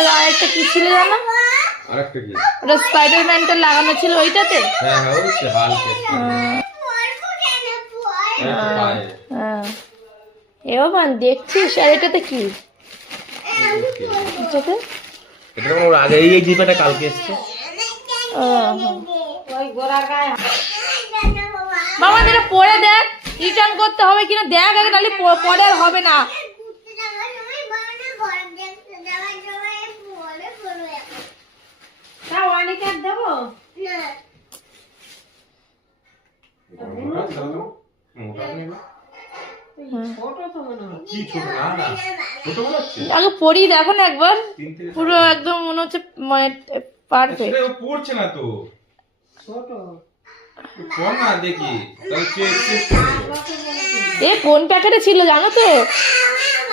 ওটা আরেকটা কি ছিল জানো? আরেকটা কি? ওটা স্পাইডারম্যানটা লাগানো ছিল ওইটাতে। হ্যাঁ হ্যাঁ ওই তো হালকা। হ্যাঁ এ বাবা দেখছিস? আর এটাতে কি? এটাতে এটা ওর আগে এই জিপাটা কালকে এসেছে। ওই গোড়ার গায়ে বাবা এটা পরে দেখ রিটার্ন করতে হবে কিনা দেখ আগে, নাহলে পরে আর হবে না। দেবো আগে পড়ি দেখো না একবার, পুরো একদম মনে হচ্ছে পারফেক্ট। পড়ছে না তো ছোট না দেখি এ কোন প্যাকেটে ছিল জানো তো?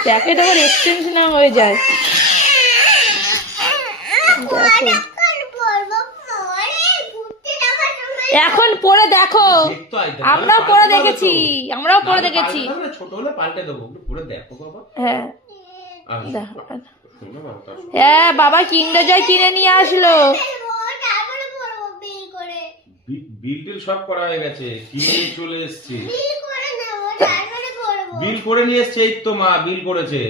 প্যাকেট আবার এক্সচেঞ্জ না হয়ে যায়। এখন পরে দেখো, আমরাও পরে দেখেছি, আমরাও পরে দেখেছি। ছোট হলে পাল্টে দেবো, পরে দেখো বাবা। হ্যাঁ হ্যাঁ বাবা কিন্ডার জয় কিনে নিয়ে আসলো। বিল টিল সব করা হয়ে গেছে, কিনে চলে এসেছি। বিল করে নিয়ে এসছে, এই তো মা বিল করেছে।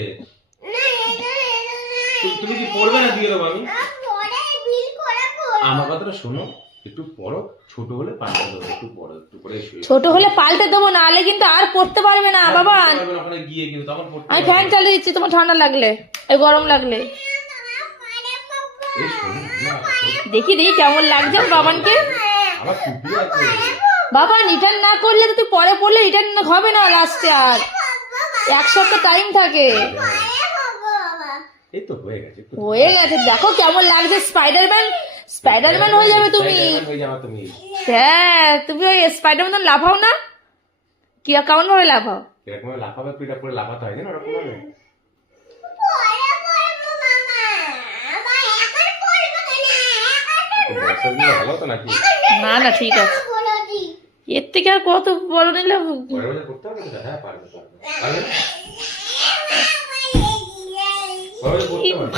তুমি কি পড়বে না? দিয়ে দেবো আমি। আমার কথাটা শোনো, একটু পড়ো, ছোট হলে পাল্টে দেবো, একটু পড়ো, একটু পরে ছোট হলে পাল্টে দেবো, নাহলে কিন্তু আর পড়তে পারবে না বাবা। ওখানে গিয়ে কিন্তু তখন আমি ফ্যান চালিয়ে দিচ্ছি, তোমার ঠান্ডা লাগলে এই গরম লাগলে। দেখি দেখি কেমন লাগছে বাবানকে। বাবা রিটার্ন না করলে তো তুই পরে পড়লে রিটার্ন হবে না লাস্টে, আর এক সপ্তাহ টাইম থাকে। এই তো হয়ে গেছে, হয়ে গেছে, দেখো কেমন লাগছে। স্পাইডারম্যান স্পাইডারম্যান হয়ে যাবে তুমি। হ্যাঁ তুমি ওই স্পাইডারম্যান লাফাও না, কি কেমন ভাবে লাফাও? এরকম লাফাবে, পিঠা পরে লাফাতে হয় না ওরকম ভাবে। না না ঠিক আছে, এর থেকে আর কত বড় নিলে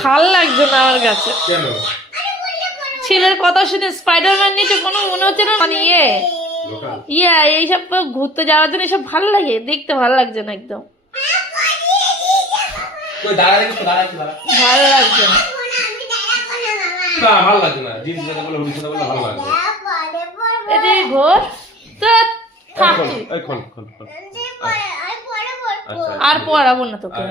ভাল লাগছে না আমার কাছে। ছেলের কথা শুনে স্পাইডারম্যান নিচে কোনো মনে হচ্ছে না, মানে এইসব ঘুরতে যাওয়ার জন্য এসব ভালো লাগে, দেখতে ভালো লাগছে না একদম, ভালো লাগছে না। ভালো লাগছে না, জিন্স সাথে বলে হুডি সাথে বলে ভালো লাগছে। এটাই ঘোর তো থাক, আর পড়াবো না তোকে।